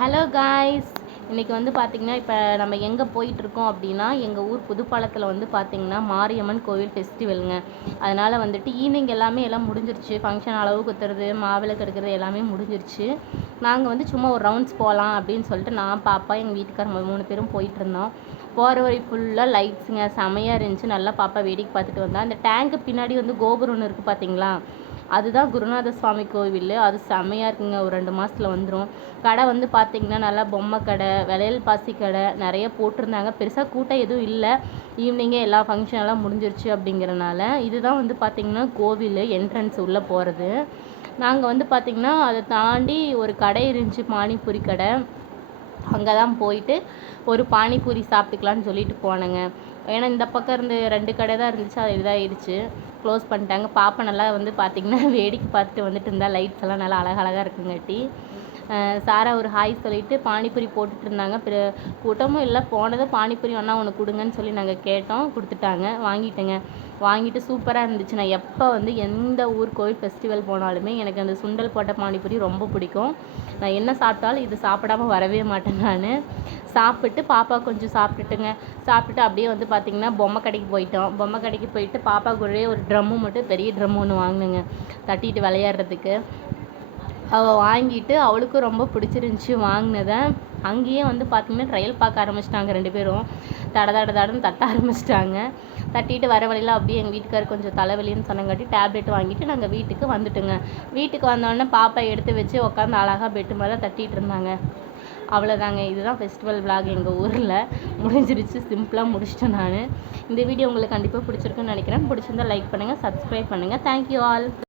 Hello guys, இன்றைக்கி வந்து பார்த்திங்கன்னா இப்போ நம்ம எங்கே போயிட்டுருக்கோம் அப்படின்னா எங்கள் ஊர் புதுப்பாலத்தில் வந்து பார்த்திங்கன்னா மாரியம்மன் கோவில் ஃபெஸ்டிவலுங்க. அதனால் வந்துட்டு ஈவினிங் எல்லாம் முடிஞ்சிருச்சு. ஃபங்க்ஷன் அளவு குத்துறது, மாவிளக்கு எடுக்கிறது எல்லாமே முடிஞ்சிருச்சு. நாங்கள் வந்து சும்மா ஒரு ரவுண்ட்ஸ் போகலாம் அப்படின்னு சொல்லிட்டு நான், பாப்பா, எங்கள் வீட்டுக்காரங்க 3 பேரும் போயிட்டுருந்தோம். போகிற வழி ஃபுல்லாக லைட்ஸுங்க, செமையாக இருந்துச்சு. நல்லா பாப்பா வேடிக்கை பார்த்துட்டு வந்தா. அந்த டேங்க்கு பின்னாடி வந்து கோபுரம் ஒன்று இருக்குது பார்த்தீங்களா, அதுதான் குருநாத சுவாமி கோவில். அது செம்மையாக இருக்குங்க. ஒரு 2 மாதத்தில் வந்துடும். கடை வந்து பார்த்திங்கன்னா நல்லா பொம்மை கடை, வளையல் பாசி கடை நிறைய போட்டிருந்தாங்க. பெருசாக கூட்டம் எதுவும் இல்லை. ஈவினிங்கே எல்லா ஃபங்க்ஷனெல்லாம் முடிஞ்சிருச்சு அப்படிங்கிறனால. இதுதான் வந்து பார்த்திங்கன்னா கோவில் என்ட்ரன்ஸ் உள்ளே போகிறது. நாங்கள் வந்து பார்த்திங்கன்னா அதை தாண்டி ஒரு கடை இருந்துச்சு, பானிபூரி கடை. அங்கே தான் போயிட்டு ஒரு பானிபூரி சாப்பிட்டுக்கலான்னு சொல்லிட்டு போனேங்க. ஏன்னா இந்த பக்கம் இருந்து 2 கடை தான் இருந்துச்சு, அது இதாகிடுச்சு, க்ளோஸ் பண்ணிட்டாங்க. பாப்பா நல்லா வந்து பார்த்திங்கன்னா வேடிக்கை பார்த்துட்டு வந்துட்டு இருந்தால். லைட்ஸ் எல்லாம் நல்லா அழகழகாக இருக்குங்காட்டி சாரா ஒரு ஹாய் சொல்லிவிட்டு பானிபூரி போட்டுட்டு இருந்தாங்க. கூட்டமும் இல்லை. போனதும் பானிபூரி ஒன்றா ஒன்று கொடுங்கன்னு சொல்லி நாங்கள் கேட்டோம், கொடுத்துட்டாங்க. வாங்கிட்டேங்க. வாங்கிட்டு சூப்பராக இருந்துச்சு. நான் எப்போ வந்து எந்த ஊர் கோவில் ஃபெஸ்டிவல் போனாலுமே எனக்கு அந்த சுண்டல் போட்ட பானிபூரி ரொம்ப பிடிக்கும். நான் என்ன சாப்பிட்டாலும் இது சாப்பிடாம வரவே மாட்டேன். நான் சாப்பிட்டு பாப்பா கொஞ்சம் சாப்பிட்டுட்டுங்க. சாப்பிட்டுட்டு அப்படியே வந்து பார்த்திங்கன்னா பொம்மை கடைக்கு போயிட்டோம். பொம்மை கடைக்கு போயிட்டு பாப்பாவுக்கு ஒரே ஒரு ட்ரம்மு மட்டும், பெரிய ட்ரம்மு ஒன்று வாங்கினேங்க தட்டிட்டு விளையாடுறதுக்கு. அவள் வாங்கிட்டு அவளுக்கும் ரொம்ப பிடிச்சிருந்துச்சி வாங்கினதை. அங்கேயே வந்து பார்த்திங்கன்னா ட்ரையல் பார்க்க ஆரம்பிச்சிட்டாங்க 2 பேரும். தடன்னு தட்ட ஆரம்பிச்சிட்டாங்க. தட்டிட்டு வர வழியில் அப்படியே எங்கள் வீட்டுக்காரர் கொஞ்சம் தலைவலின்னு சொன்னங்காட்டி டேப்லெட் வாங்கிட்டு நாங்கள் வீட்டுக்கு வந்துட்டுங்க. வீட்டுக்கு வந்தோடனே பாப்பா எடுத்து வச்சு உட்காந்து அழகாக பெட்டு மேலே தட்டிகிட்டு இருந்தாங்க. அவ்வளோதாங்க. இதுதான் ஃபெஸ்டிவல் விலாக் எங்கள் ஊரில் முடிஞ்சிருச்சு. சிம்பிளாக முடிச்சிட்டேன் நான். இந்த வீடியோ உங்களுக்கு கண்டிப்பாக பிடிச்சிருக்குன்னு நினைக்கிறேன். பிடிச்சிருந்தா லைக் பண்ணுங்கள், சப்ஸ்கிரைப் பண்ணுங்கள். Thank you all.